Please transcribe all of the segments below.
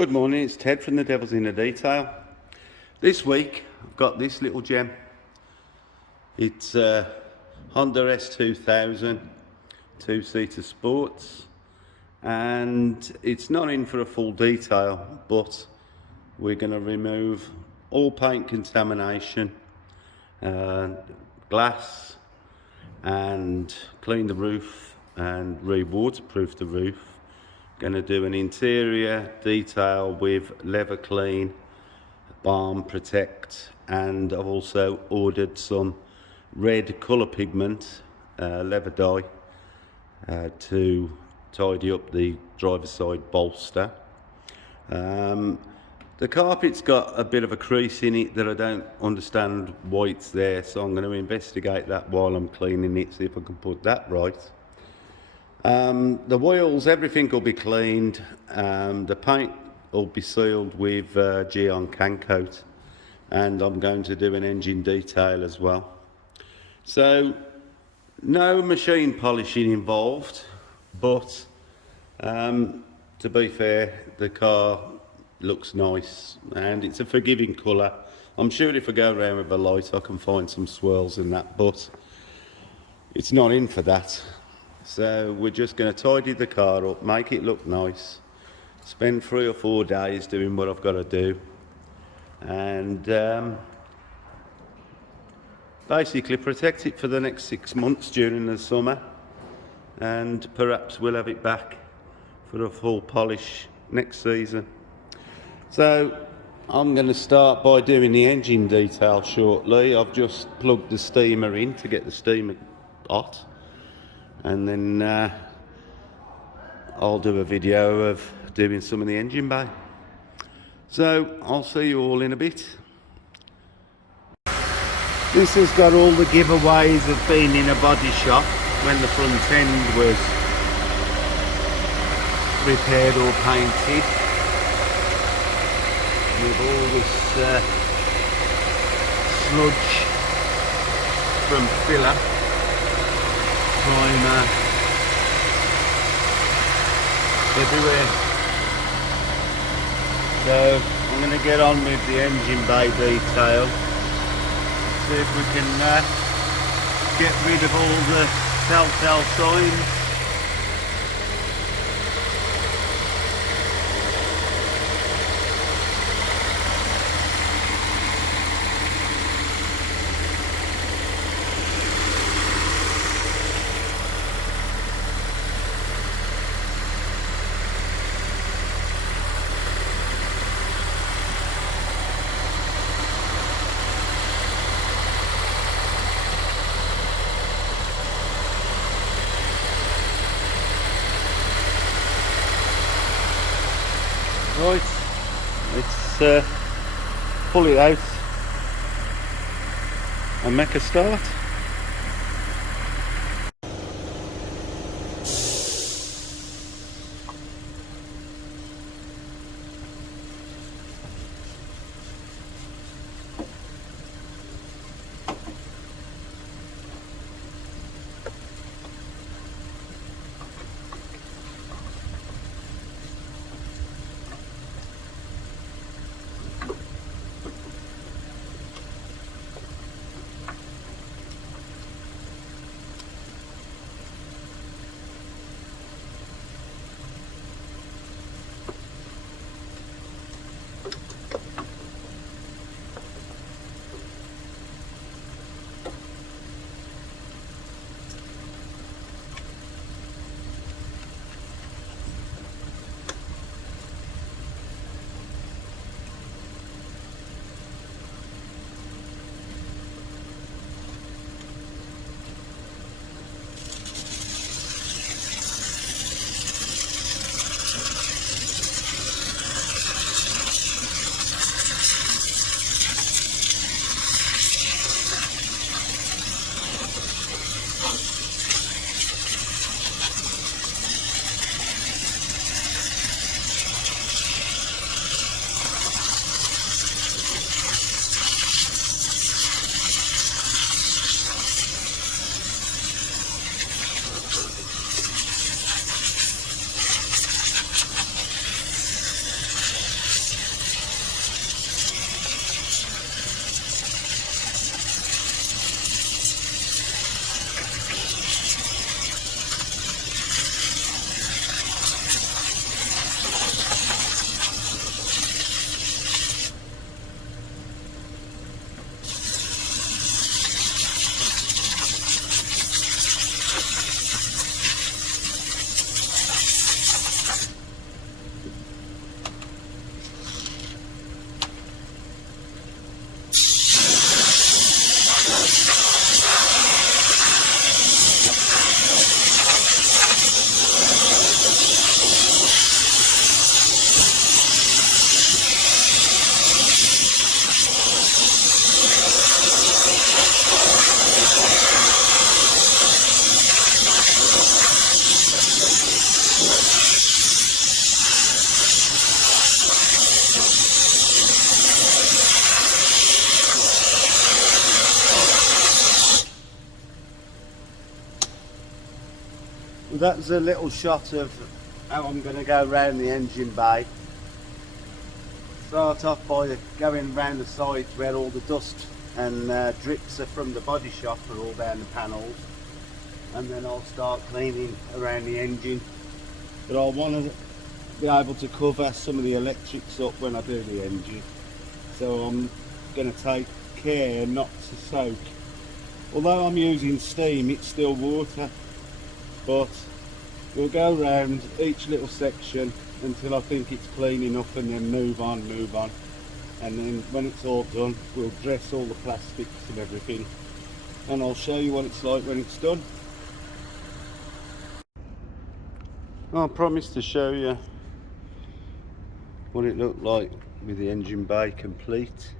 Good morning, it's Ted from the Devil's in the Detail. This week I've got this little gem. It's Honda S2000 two-seater sports, and it's not in for a full detail, but we're going to remove all paint contamination, glass, and clean the roof and re-waterproof the roof. Going to do an interior detail with leather clean, balm protect, and I've also ordered some red colour pigment, leather dye, to tidy up the driver's side bolster. The carpet's got a bit of a crease in it that I don't understand why it's there, so I'm going to investigate that while I'm cleaning it, see if I can put that right. The wheels, everything will be cleaned. The paint will be sealed with Geon can coat, and I'm going to do an engine detail as well. So no machine polishing involved, but to be fair, the car looks nice and it's a forgiving colour. I'm sure if I go around with a light I can find some swirls in that, but it's not in for that. So we're just going to tidy the car up, make it look nice, spend 3 or 4 days doing what I've got to do, and basically protect it for the next 6 months during the summer, and perhaps we'll have it back for a full polish next season. So I'm going to start by doing the engine detail shortly. I've just plugged the steamer in to get the steamer hot, and then I'll do a video of doing some of the engine bay. So I'll see you all in a bit. This has got all the giveaways of being in a body shop when the front end was repaired or painted, with all this sludge from filler, primer everywhere. So I'm going to get on with the engine bay detail, see if we can get rid of all the telltale signs. Right, let's pull it out and make a start. That's a little shot of how I'm going to go around the engine bay. Start off by going around the sides where all the dust and drips are from the body shop are all down the panels, and then I'll start cleaning around the engine. But I want to be able to cover some of the electrics up when I do the engine, so I'm going to take care not to soak. Although I'm using steam, it's still water, but we'll go around each little section until I think it's clean enough, and then move on, and then when it's all done we'll dress all the plastics and everything, and I'll show you what it's like when it's done. I promised to show you what it looked like with the engine bay complete.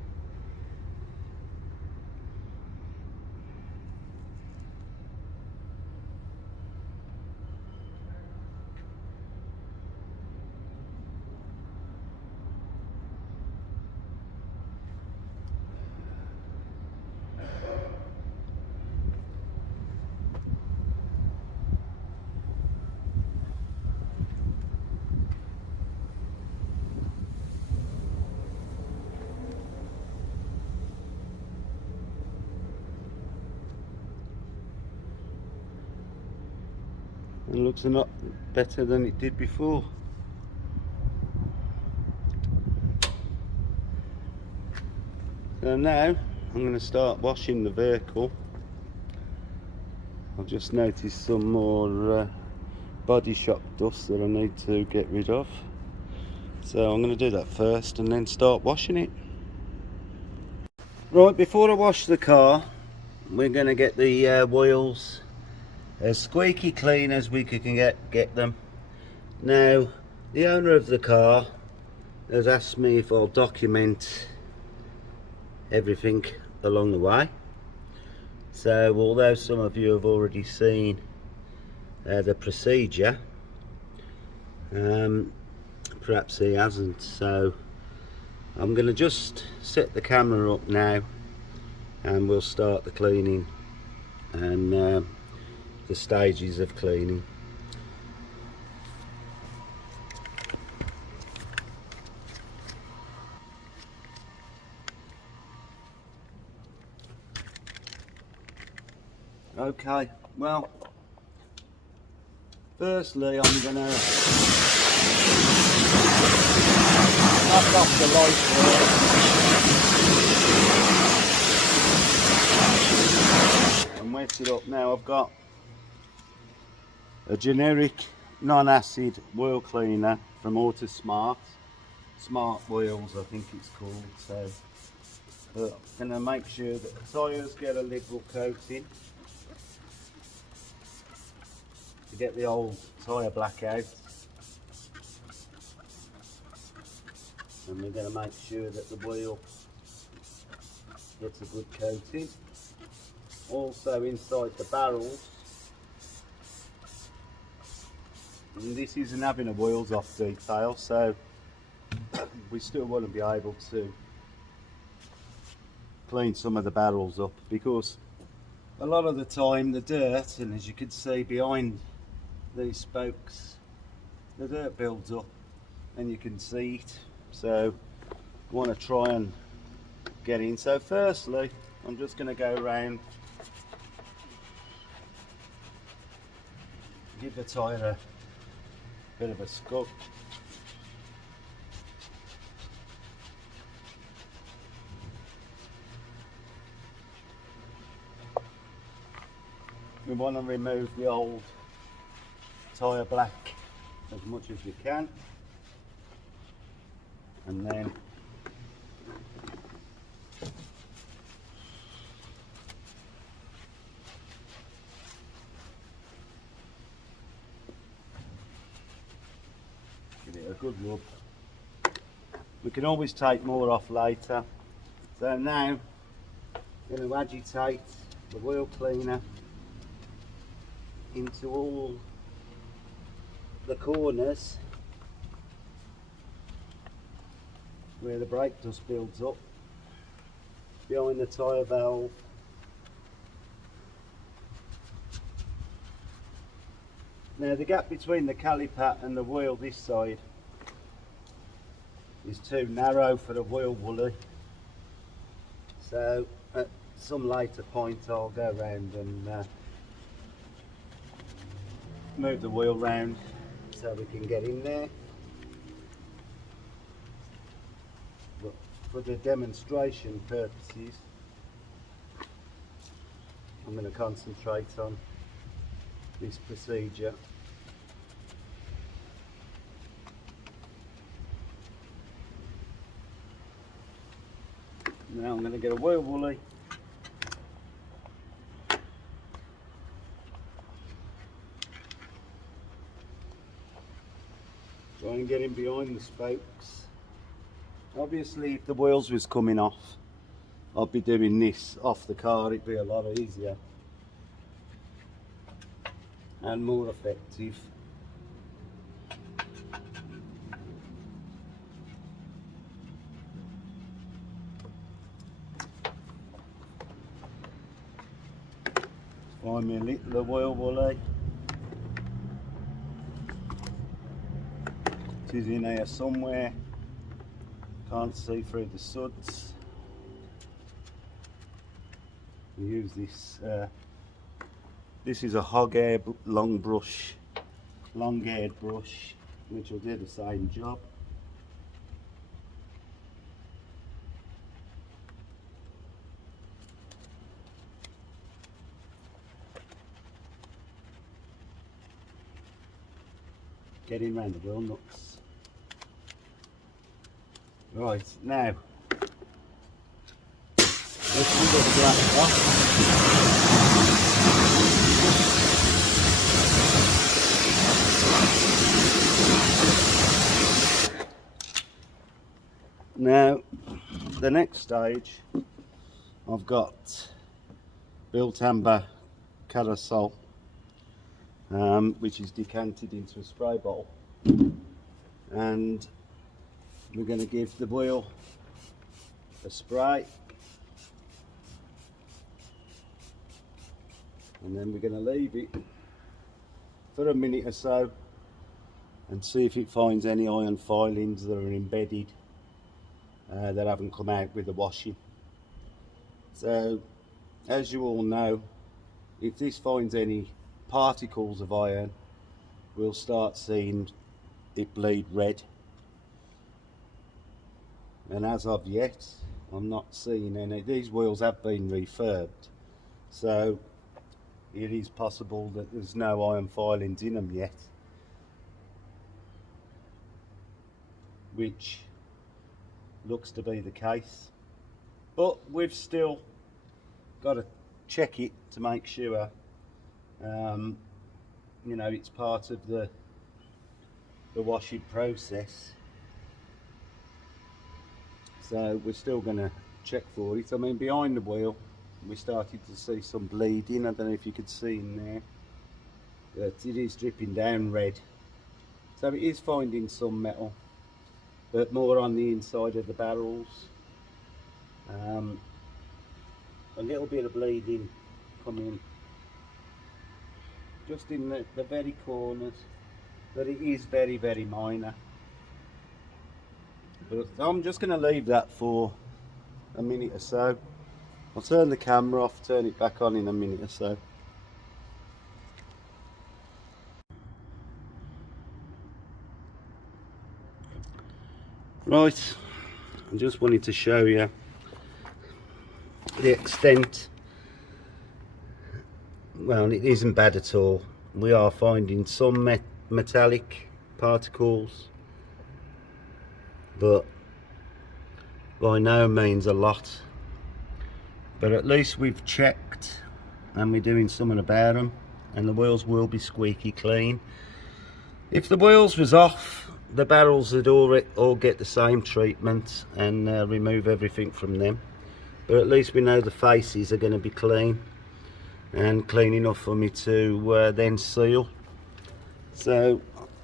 It looks a lot better than it did before. So now I'm going to start washing the vehicle. I've just noticed some more body shop dust that I need to get rid of. So I'm going to do that first and then start washing it. Right, before I wash the car, we're going to get the wheels as squeaky clean as we can get them. Now, the owner of the car has asked me if I'll document everything along the way. So although some of you have already seen the procedure, perhaps he hasn't. So I'm going to just set the camera up now and we'll start the cleaning and the stages of cleaning. Okay, well, firstly I'm going to knock off the light here and wet it up. Now I've got a generic non-acid wheel cleaner from Smart Wheels, I think it's called. So I'm going to make sure that the tyres get a liberal coating to get the old tyre black out, and we're going to make sure that the wheel gets a good coating. Also inside the barrels, and this isn't having a wheels off detail, so we still want to be able to clean some of the barrels up, because a lot of the time the dirt, and as you can see behind these spokes, the dirt builds up and you can see it, so you want to try and get in. So firstly I'm just going to go around, give the tyre a bit of a scrub. We want to remove the old tyre black as much as you can, and then give it a good rub. We can always take more off later. So now I'm going to agitate the wheel cleaner into all the corners where the brake dust builds up, behind the tyre valve, Now the gap between the caliper and the wheel this side is too narrow for the wheel woolly, so at some later point I'll go round and move the wheel round so we can get in there. But for the demonstration purposes, I'm going to concentrate on this procedure. Now I'm going to get a wheel woolly. Try and get in behind the spokes. Obviously if the wheels was coming off, I'd be doing this off the car, it'd be a lot easier and more effective. Find me a little wheel woolly. It is in here somewhere. Can't see through the suds. We use this. This is a hog hair long-haired brush, which will do the same job. Getting round the wheel nuts. Right, now let's do the black off. Now the next stage, I've got built amber carousel, which is decanted into a spray bottle, and we're going to give the wheel a spray, and then we're going to leave it for a minute or so and see if it finds any iron filings that are embedded that haven't come out with the washing. So as you all know, if this finds any particles of iron, we'll start seeing it bleed red. And as of yet, I'm not seeing any. These wheels have been refurbed, so it is possible that there's no iron filings in them yet, which looks to be the case. But we've still got to check it to make sure, you know, it's part of the washing process. So we're still going to check for it. I mean, behind the wheel we started to see some bleeding. I don't know if you could see in there, but it is dripping down red. So it is finding some metal, but more on the inside of the barrels. A little bit of bleeding coming just in the very corners, but it is very, very minor. But I'm just going to leave that for a minute or so. I'll turn the camera off, turn it back on in a minute or so. Right, I just wanted to show you the extent. Well, it isn't bad at all. We are finding some metallic particles, but by no means a lot. But at least we've checked and we're doing something about them, and the wheels will be squeaky clean. If the wheels was off, the barrels would all get the same treatment and remove everything from them. But at least we know the faces are going to be clean, and clean enough for me to then seal. So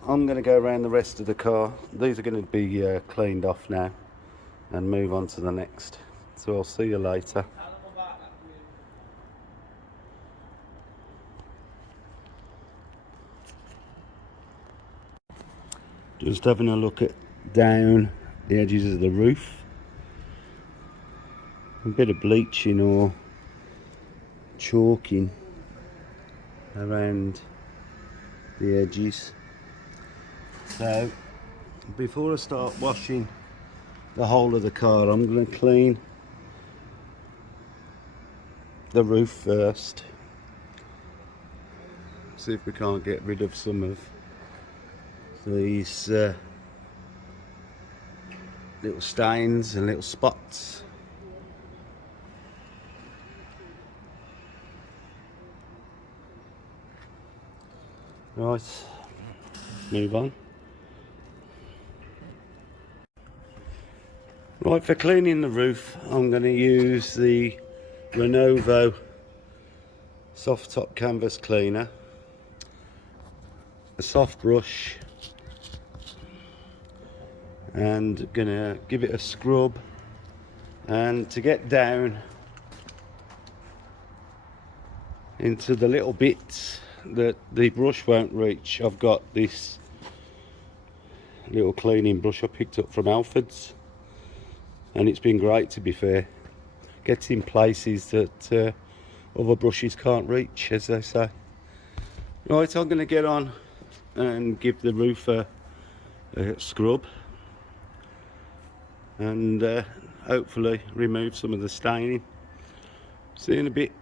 I'm going to go around the rest of the car. These are going to be cleaned off now and move on to the next. So I'll see you later. Just having a look at down the edges of the roof. A bit of bleaching or chalking around the edges. So before I start washing the whole of the car, I'm going to clean the roof first. See if we can't get rid of some of these little stains and little spots. Right, move on. Right, for cleaning the roof, I'm going to use the Lenovo soft top canvas cleaner, a soft brush, and gonna give it a scrub. And to get down into the little bits that the brush won't reach, I've got this little cleaning brush I picked up from Alfred's, and it's been great, to be fair. Gets in places that other brushes can't reach, as they say. Right, I'm going to get on and give the roof a scrub and hopefully remove some of the staining. See you in a bit.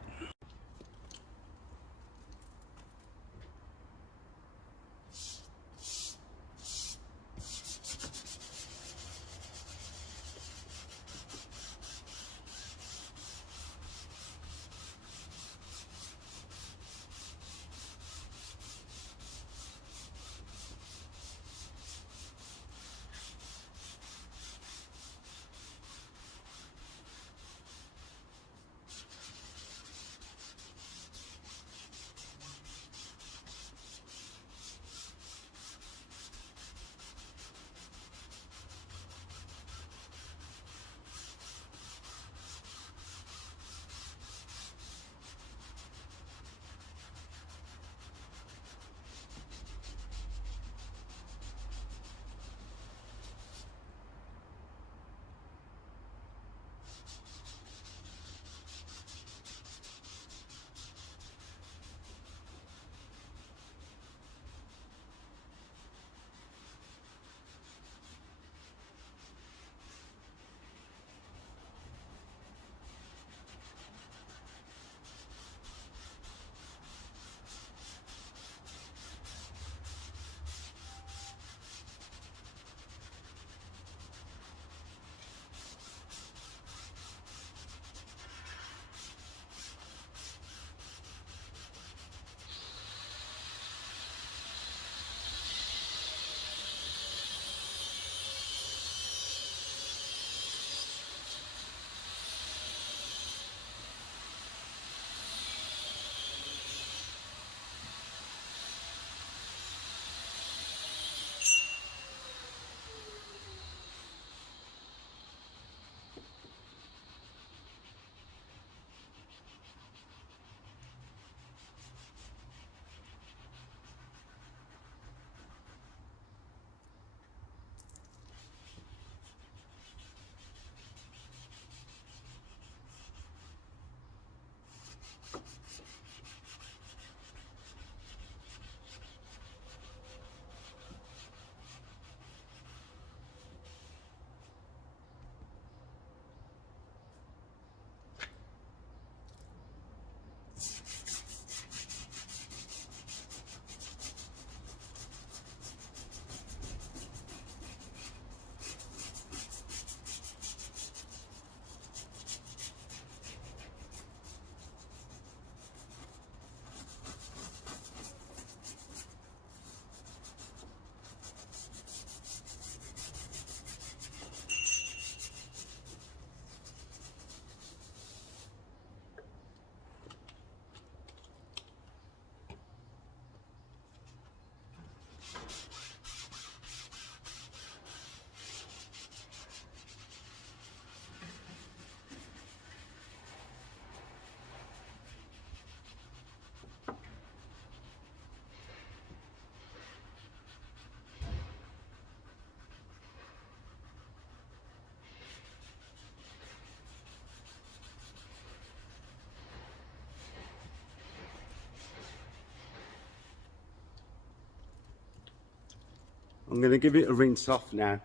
I'm going to give it a rinse off now.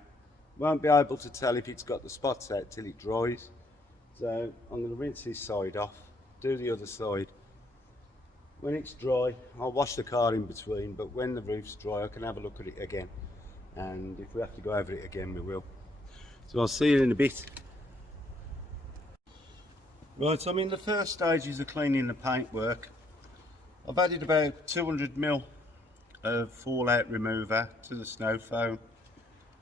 Won't be able to tell if it's got the spots out till it dries. So I'm going to rinse this side off, do the other side. When it's dry, I'll wash the car in between, but when the roof's dry, I can have a look at it again. And if we have to go over it again, we will. So I'll see you in a bit. Right, I'm in the first stages of cleaning the paintwork. I've added about 200ml of fallout remover to the snow foam.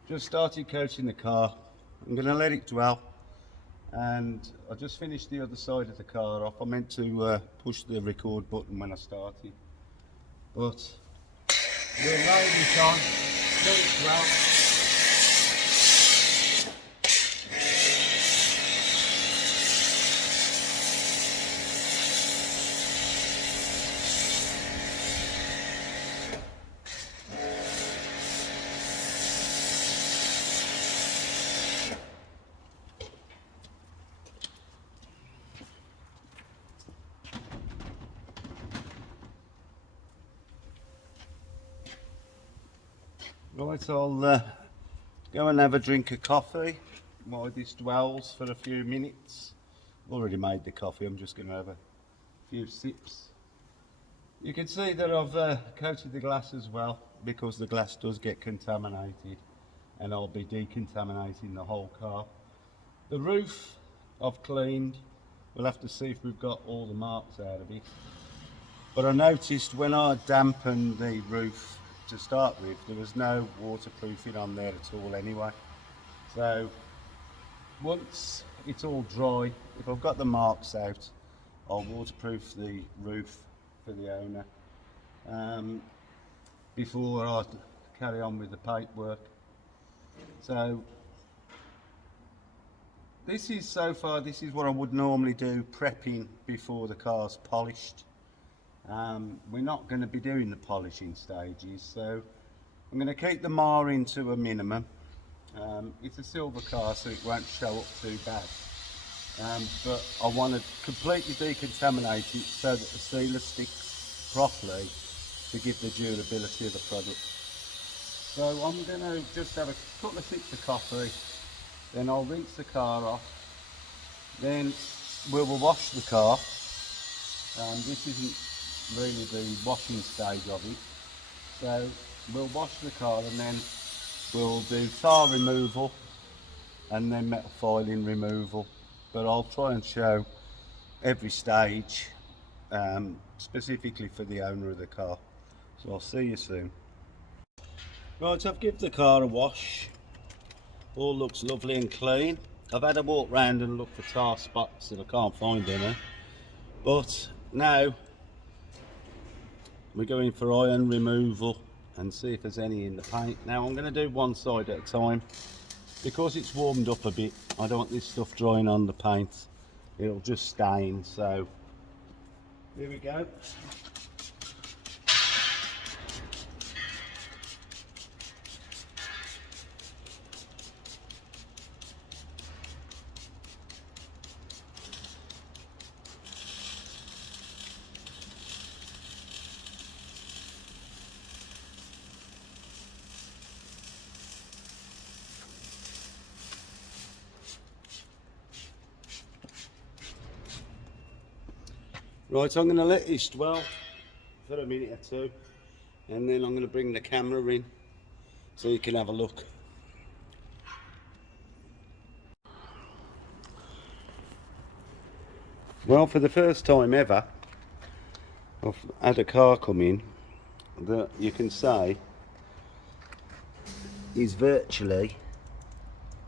Just started coating the car. I'm going to let it dwell. And I just finished the other side of the car off. I meant to push the record button when I started, but we'll load it on, let it dwell. Right, I'll go and have a drink of coffee while this dwells for a few minutes. I've already made the coffee, I'm just going to have a few sips. You can see that I've coated the glass as well, because the glass does get contaminated, and I'll be decontaminating the whole car. The roof I've cleaned. We'll have to see if we've got all the marks out of it. But I noticed when I dampened the roof to start with, there was no waterproofing on there at all anyway. So once it's all dry, if I've got the marks out, I'll waterproof the roof for the owner before I carry on with the paintwork. So this is, so far, this is what I would normally do prepping before the car's polished. We're not going to be doing the polishing stages, so I'm going to keep the marring to a minimum. It's a silver car, so it won't show up too bad. But I want to completely decontaminate it so that the sealer sticks properly to give the durability of the product. So I'm going to just have a couple of sips of coffee, then I'll rinse the car off, then we will wash the car. This isn't really the washing stage of it, so we'll wash the car and then we'll do tar removal and then metal foiling removal, but I'll try and show every stage specifically for the owner of the car. So I'll see you soon. Right, I've given the car a wash. All looks lovely and clean. I've had a walk round and look for tar spots and I can't find any, but now we're going for iron removal and see if there's any in the paint. Now I'm going to do one side at a time because it's warmed up a bit. I don't want this stuff drying on the paint, it'll just stain. So here we go. Right, I'm going to let this dwell for a minute or two, and then I'm going to bring the camera in so you can have a look. Well, for the first time ever, I've had a car come in that you can say is virtually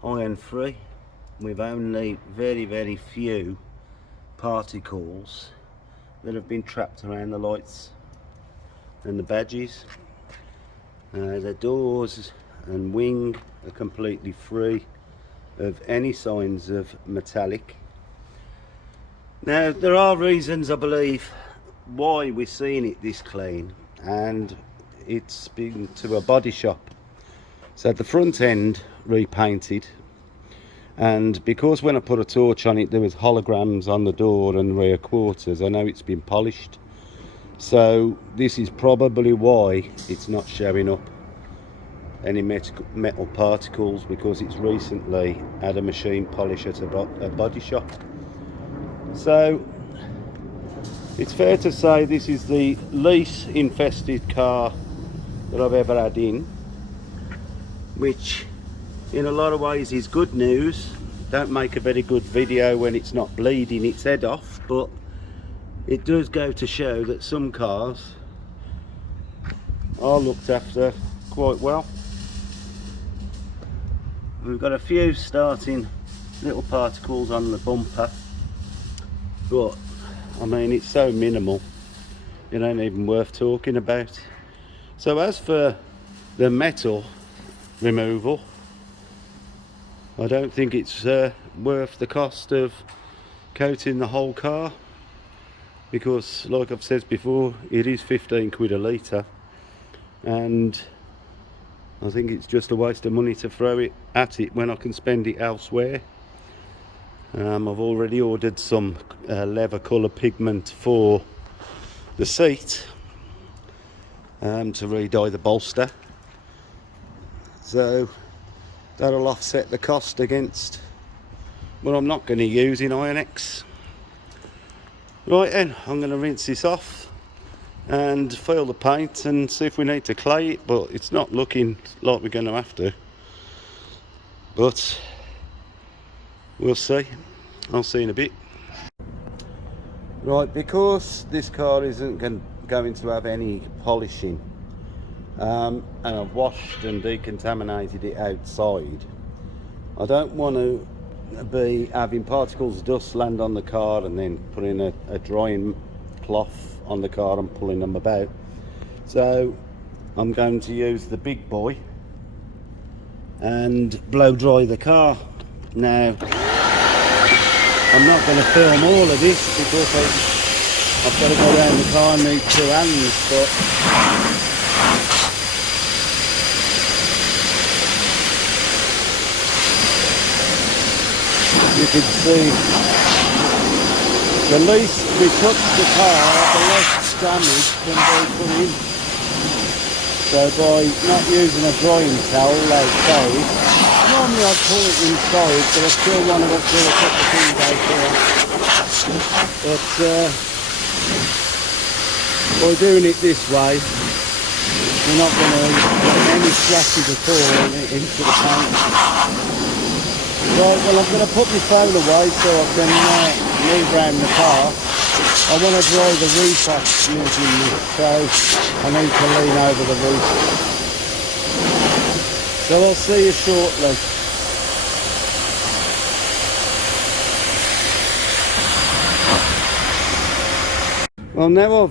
iron free, with only very few particles that have been trapped around the lights and the badges. The doors and wing are completely free of any signs of metallic. Now there are reasons, I believe, why we're seeing it this clean, and it's been to a body shop. So the front end repainted, and because when I put a torch on it there was holograms on the door and rear quarters, I know it's been polished. So this is probably why it's not showing up. any metal particles, because it's recently had a machine polish at a body shop. So it's fair to say this is the least infested car that I've ever had in, which in a lot of ways is good news. Don't make a very good video when it's not bleeding its head off, but it does go to show that some cars are looked after quite well. We've got a few starting little particles on the bumper, but I mean it's so minimal it ain't even worth talking about. So as for the metal removal, I don't think it's worth the cost of coating the whole car, because like I've said before, it is 15 quid a litre, and I think it's just a waste of money to throw it at it when I can spend it elsewhere. I've already ordered some leather colour pigment for the seat to re-dye the bolster, so that'll offset the cost against what I'm not going to use in Iron-X. Right then, I'm going to rinse this off and fill the paint and see if we need to clay it, but it's not looking like we're going to have to, but we'll see. I'll see in a bit. Right, because this car isn't going to have any polishing, and I've washed and decontaminated it outside, I don't want to be having particles of dust land on the car and then putting a drying cloth on the car and pulling them about. So I'm going to use the big boy and blow dry the car. Now I'm not going to film all of this because I've got to go around the car and need two hands, but you can see the least we touch the car, the less damage can be put in. So by not using a drying towel outside, normally I'd pull it inside, but I still want to do a couple of things out there. But by doing it this way, we're not going to get any scratches at all into the paint. Right, well I'm going to put my phone away so I can move around the car. I want to dry the roof off using this, so I need to lean over the roof. So I'll see you shortly. Well, now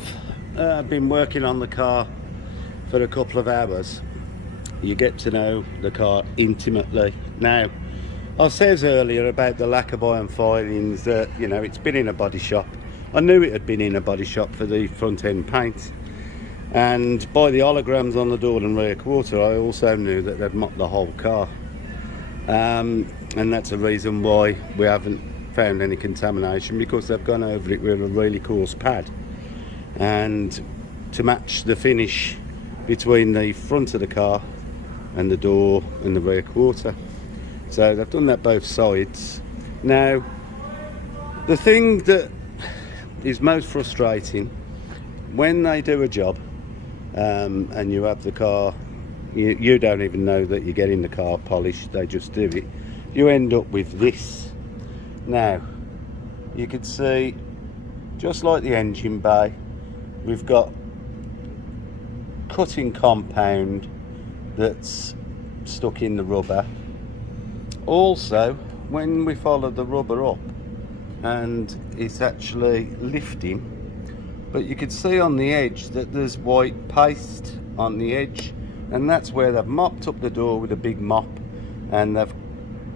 I've been working on the car for a couple of hours, you get to know the car intimately. Now, I said earlier about the lack of iron filings, that you know, it's been in a body shop. I knew it had been in a body shop for the front end paint, and by the holograms on the door and rear quarter I also knew that they'd mocked the whole car, and that's a reason why we haven't found any contamination, because they've gone over it with a really coarse pad, and to match the finish between the front of the car and the door and the rear quarter. So they've done that both sides. Now, the thing that is most frustrating when they do a job and you have the car, you don't even know that you're getting the car polished, they just do it, you end up with this. Now you can see, just like the engine bay, we've got cutting compound that's stuck in the rubber. Also, when we follow the rubber up and it's actually lifting, but you can see on the edge that there's white paste on the edge, and that's where they've mopped up the door with a big mop and they've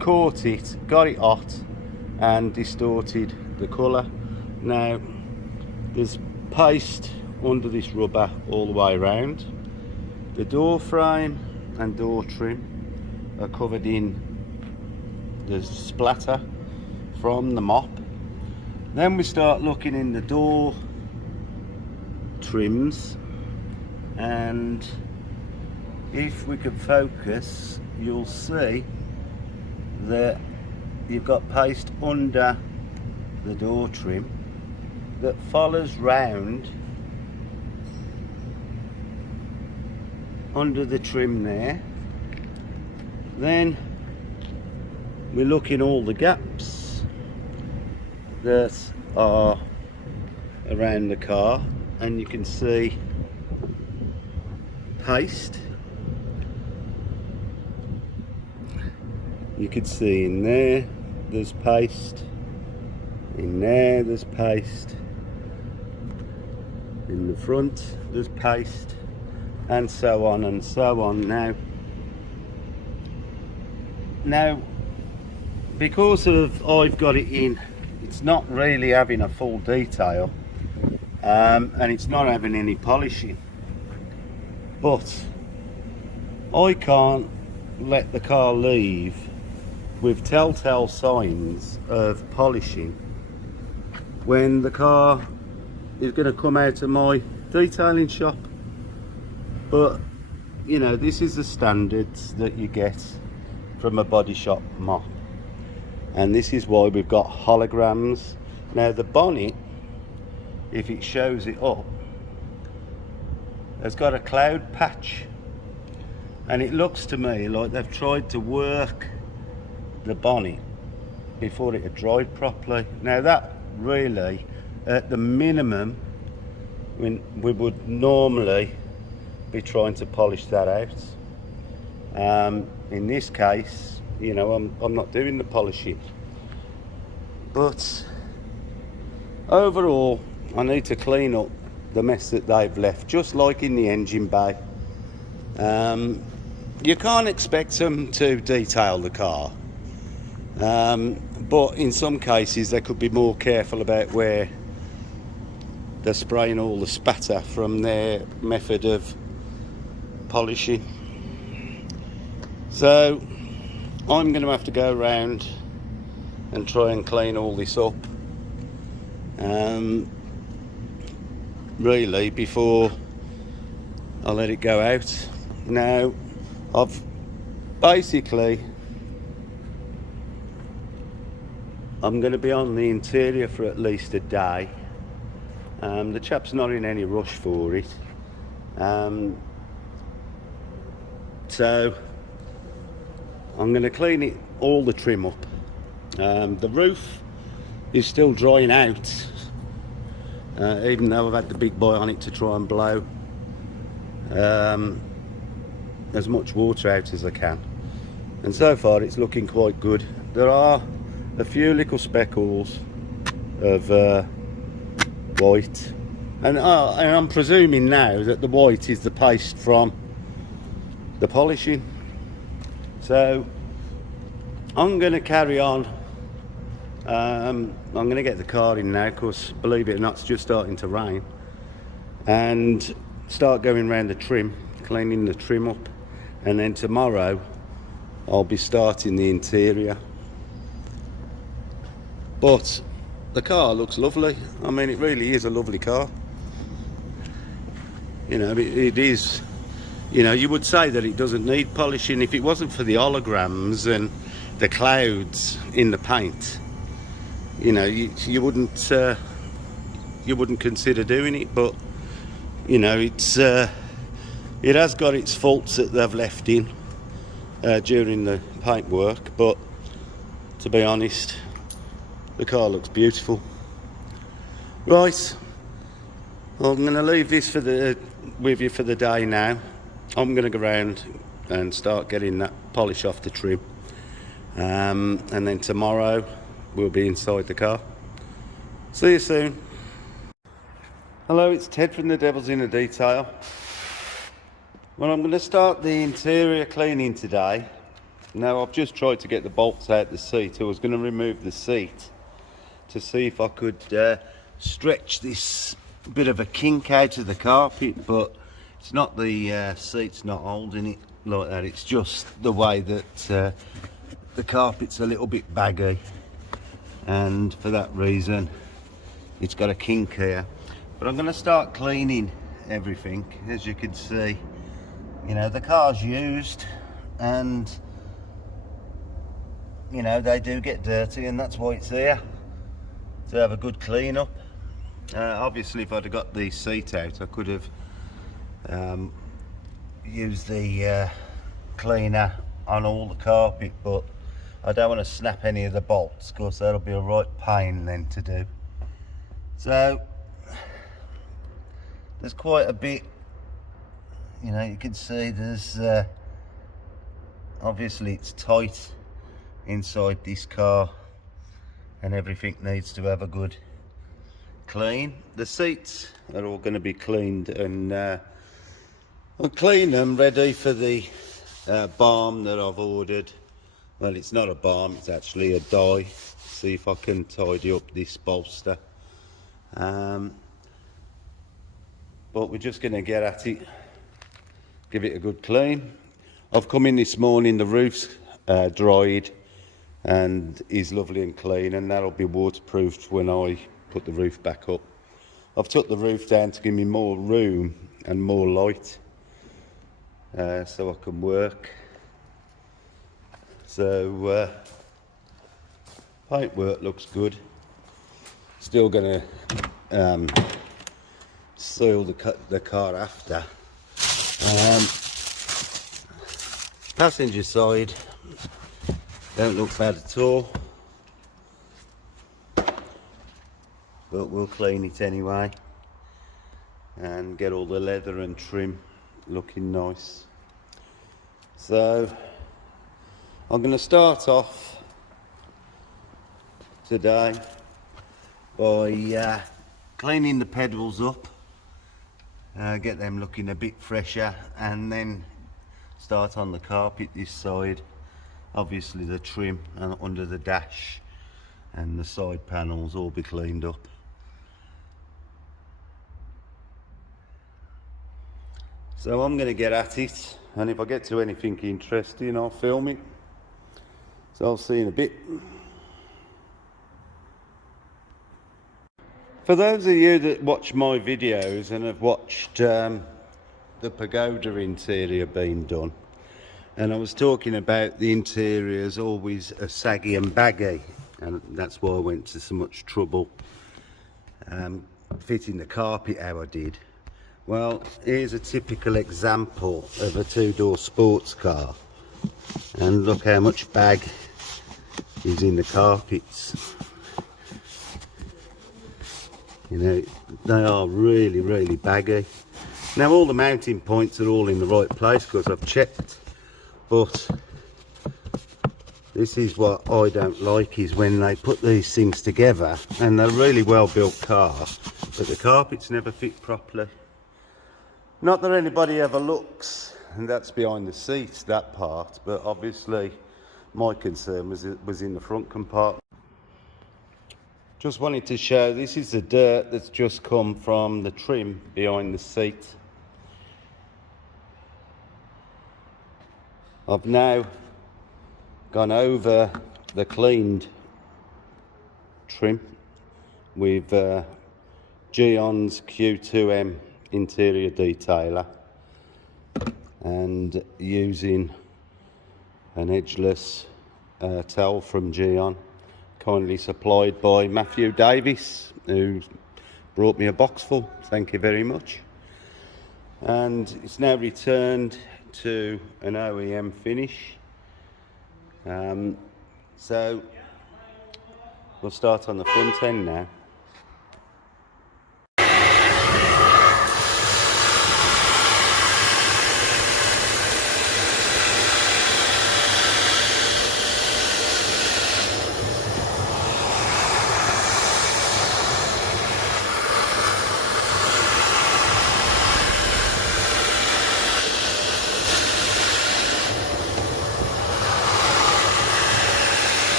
caught it, got it hot and distorted the colour. Now there's paste under this rubber all the way around. The door frame and door trim are covered in the splatter from the mop. Then we start looking in the door trims, and if we can focus, you'll see that you've got paste under the door trim that follows round under the trim there. Then we look in all the gaps that are around the car, and you can see paste. You can see in there there's paste, in there there's paste, in the front there's paste, and so on and so on. Now because of I've got it in, it's not really having a full detail, and it's not having any polishing, but I can't let the car leave with telltale signs of polishing when the car is going to come out of my detailing shop. But you know, this is the standards that you get from a body shop mop, and this is why we've got holograms. Now the bonnet, if it shows it up, has got a cloud patch, and it looks to me like they've tried to work the bonnet before it had dried properly. Now that really, at the minimum, we would normally be trying to polish that out. In this case, you know, I'm not doing the polishing, but overall I need to clean up the mess that they've left, just like in the engine bay. You can't expect them to detail the car, but in some cases they could be more careful about where they're spraying all the spatter from their method of polishing. So I'm going to have to go around and try and clean all this up, really, before I let it go out. Now I've basically, I'm going to be on the interior for at least a day. The chap's not in any rush for it, so I'm going to clean it, all the trim up. The roof is still drying out, even though I've had the big boy on it to try and blow as much water out as I can, and so far it's looking quite good. There are a few little speckles of white, and I'm presuming now that the white is the paste from the polishing. So I'm going to carry on. I'm going to get the car in now, because believe it or not, it's just starting to rain, and start going around the trim, cleaning the trim up, and then tomorrow I'll be starting the interior. But the car looks lovely. I mean, it really is a lovely car. You know, it is. You know, you would say that it doesn't need polishing if it wasn't for the holograms and the clouds in the paint. You know, you wouldn't consider doing it, but you know, it has got its faults that they've left in during the paint work. But to be honest, the car looks beautiful. Right, I'm going to leave this with you for the day now. I'm going to go around and start getting that polish off the trim, and then tomorrow we'll be inside the car. See you soon. Hello, it's Ted from the Devil's Inner Detail. Well, I'm going to start the interior cleaning today. Now, I've just tried to get the bolts out the seat. I was going to remove the seat to see if I could stretch this bit of a kink out of the carpet, but it's not the seat's not holding it like that. It's just the way that the carpet's a little bit baggy, and for that reason it's got a kink here. But I'm going to start cleaning everything. As you can see, You know, the car's used, and you know, they do get dirty, and that's why it's there, to have a good clean up. Obviously, if I'd have got the seat out, I could have used the cleaner on all the carpet, but I don't want to snap any of the bolts, because that'll be a right pain then to do. So there's quite a bit, you know, you can see there's obviously it's tight inside this car, and everything needs to have a good clean. The seats are all going to be cleaned, and I'll clean them ready for the balm that I've ordered. Well, it's not a balm, it's actually a dye. See if I can tidy up this bolster. But we're just going to get at it, give it a good clean. I've come in this morning, the roof's dried and is lovely and clean, and that'll be waterproofed when I put the roof back up. I've took the roof down to give me more room and more light, so I can work. So paintwork looks good. Still gonna seal the car after. Passenger side don't look bad at all, but we'll clean it anyway and get all the leather and trim looking nice. So I'm going to start off today by cleaning the pedals up, get them looking a bit fresher, and then start on the carpet this side. Obviously the trim and under the dash and the side panels all be cleaned up. So I'm going to get at it, and if I get to anything interesting I'll film it. So I'll see you in a bit. For those of you that watch my videos and have watched the pagoda interior being done, and I was talking about the interior is always a saggy and baggy, and that's why I went to so much trouble fitting the carpet how I did. Well, here's a typical example of a two-door sports car, and look how much bag is in the carpets. You know, they are really, really baggy. Now all the mounting points are all in the right place because I've checked, but this is what I don't like, is when they put these things together, and they're a really well built car, but the carpets never fit properly. Not that anybody ever looks, and that's behind the seats, that part, but obviously my concern was in the front compartment. Just wanted to show, this is the dirt that's just come from the trim behind the seat. I've now gone over the cleaned trim with Geon's Q2M interior detailer, and using an edgeless towel from Geon, kindly supplied by Matthew Davis, who brought me a box full. Thank you very much. And it's now returned to an OEM finish. So we'll start on the front end now.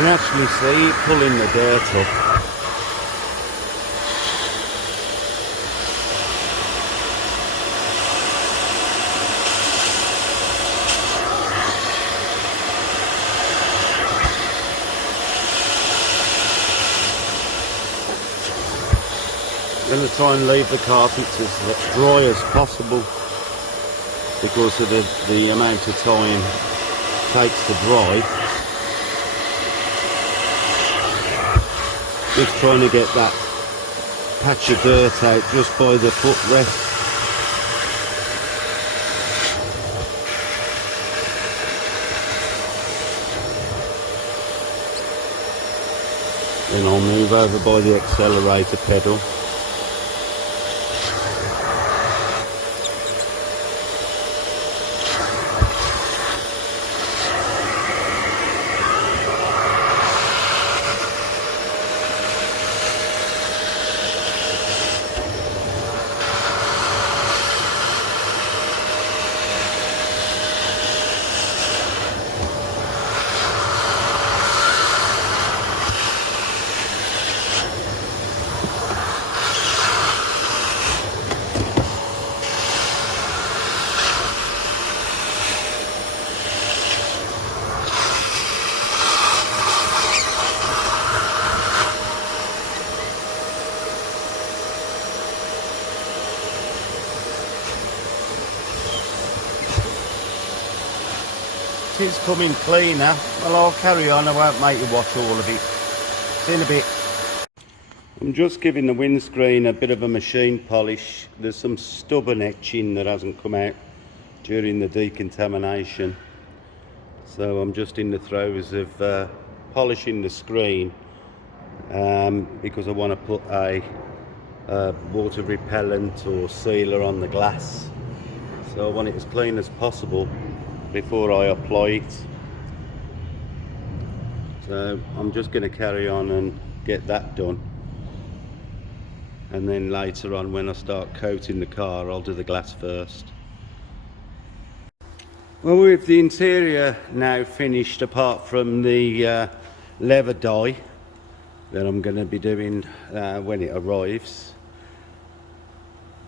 can actually see it pulling the dirt up. I'm going to try and leave the carpets as dry as possible because of the amount of time it takes to dry. Just trying to get that patch of dirt out just by the footrest. Then I'll move over by the accelerator pedal. It's coming cleaner. Well, I'll carry on. I won't make you watch all of it. See in a bit. I'm just giving the windscreen a bit of a machine polish. There's some stubborn etching that hasn't come out during the decontamination. So I'm just in the throes of polishing the screen because I want to put a water repellent or sealer on the glass. So I want it as clean as possible before I apply it. So I'm just going to carry on and get that done, and then later on when I start coating the car I'll do the glass first. Well, with the interior now finished, apart from the leather dye that I'm going to be doing when it arrives,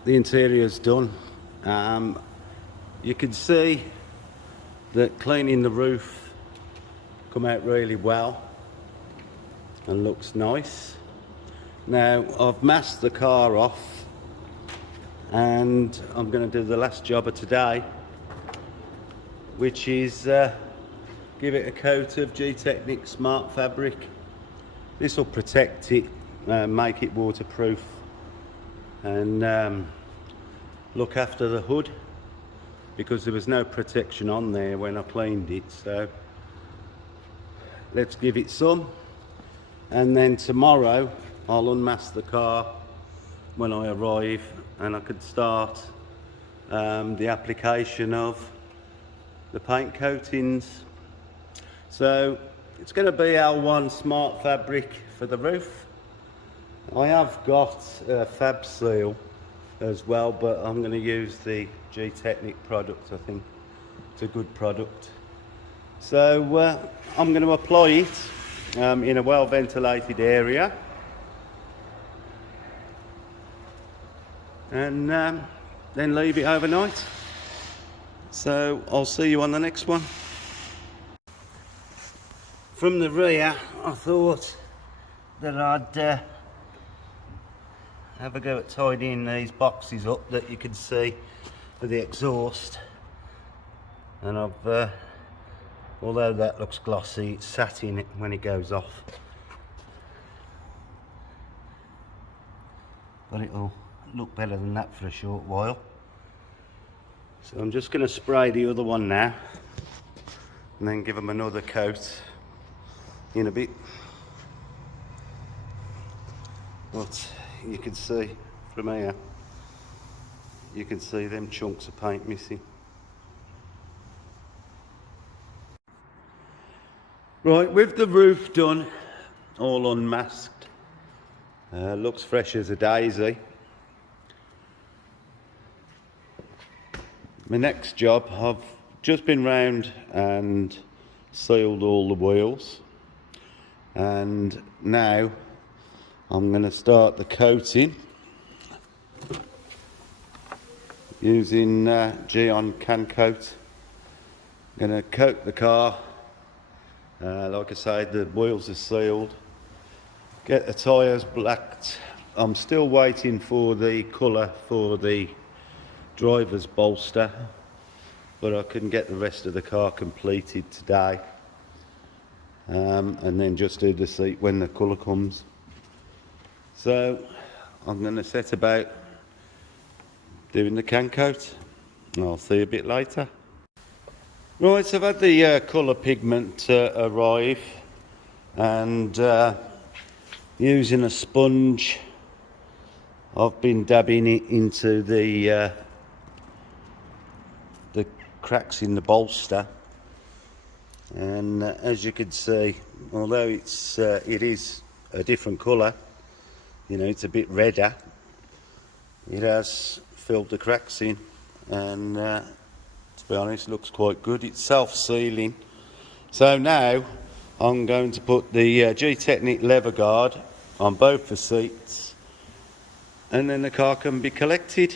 the interior's done. You can see that cleaning the roof come out really well and looks nice. Now I've masked the car off and I'm going to do the last job of today, which is give it a coat of G-Technic Smart Fabric. This will protect it, make it waterproof, and look after the hood, because there was no protection on there when I cleaned it. So let's give it some, and then tomorrow I'll unmask the car when I arrive and I could start the application of the paint coatings. So it's going to be L1 Smart Fabric for the roof. I have got Fab Seal as well, but I'm going to use the G-Technic product. I think it's a good product. So I'm going to apply it in a well ventilated area, and then leave it overnight. So I'll see you on the next one. From the rear, I thought that I'd have a go at tidying these boxes up that you can see for the exhaust. And I've, although that looks glossy, it's satin when it goes off. But it'll look better than that for a short while. So I'm just going to spray the other one now and then give them another coat in a bit. But you can see from here, you can see them chunks of paint missing. Right, with the roof done, all unmasked, looks fresh as a daisy. My next job, I've just been round and sealed all the wheels. And now I'm going to start the coating using Geon Can Coat. I'm going to coat the car. Like I say, the wheels are sealed. Get the tyres blacked. I'm still waiting for the colour for the driver's bolster, but I can get the rest of the car completed today, and then just do the seat when the colour comes. So I'm going to set about doing the can coat. I'll see you a bit later. Right, so I've had the colour pigment arrive, and using a sponge I've been dabbing it into the cracks in the bolster, and as you can see, although it is a different colour, you know, it's a bit redder, it has filled the cracks in, and to be honest, looks quite good. It's self-sealing. So now I'm going to put the G-Technic lever guard on both the seats, and then the car can be collected.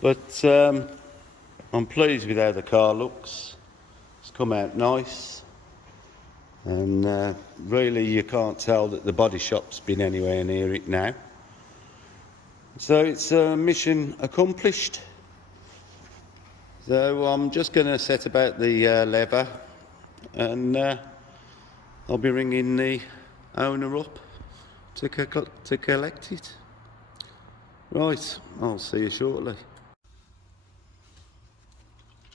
But I'm pleased with how the car looks. It's come out nice, and really you can't tell that the body shop's been anywhere near it now. So it's mission accomplished. So I'm just going to set about the lever, and I'll be ringing the owner up to collect it. Right, I'll see you shortly.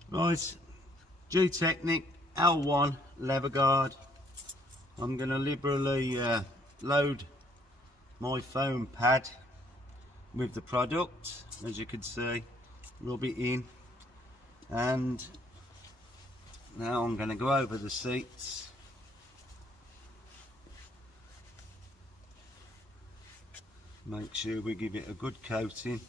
Right, G-Technic L1 lever guard. I'm going to liberally load my foam pad with the product, as you can see, rub it in, and now I'm going to go over the seats. Make sure we give it a good coating.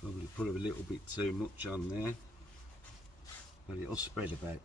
Probably put a little bit too much on there, but it'll spread about.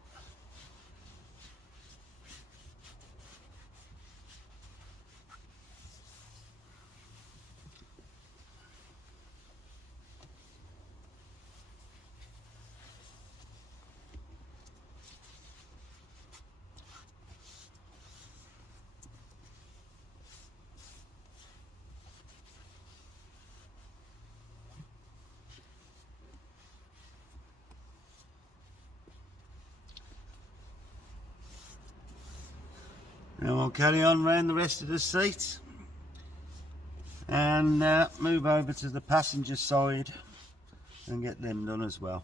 Now I'll carry on round the rest of the seat and move over to the passenger side and get them done as well.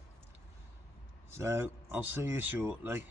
So I'll see you shortly.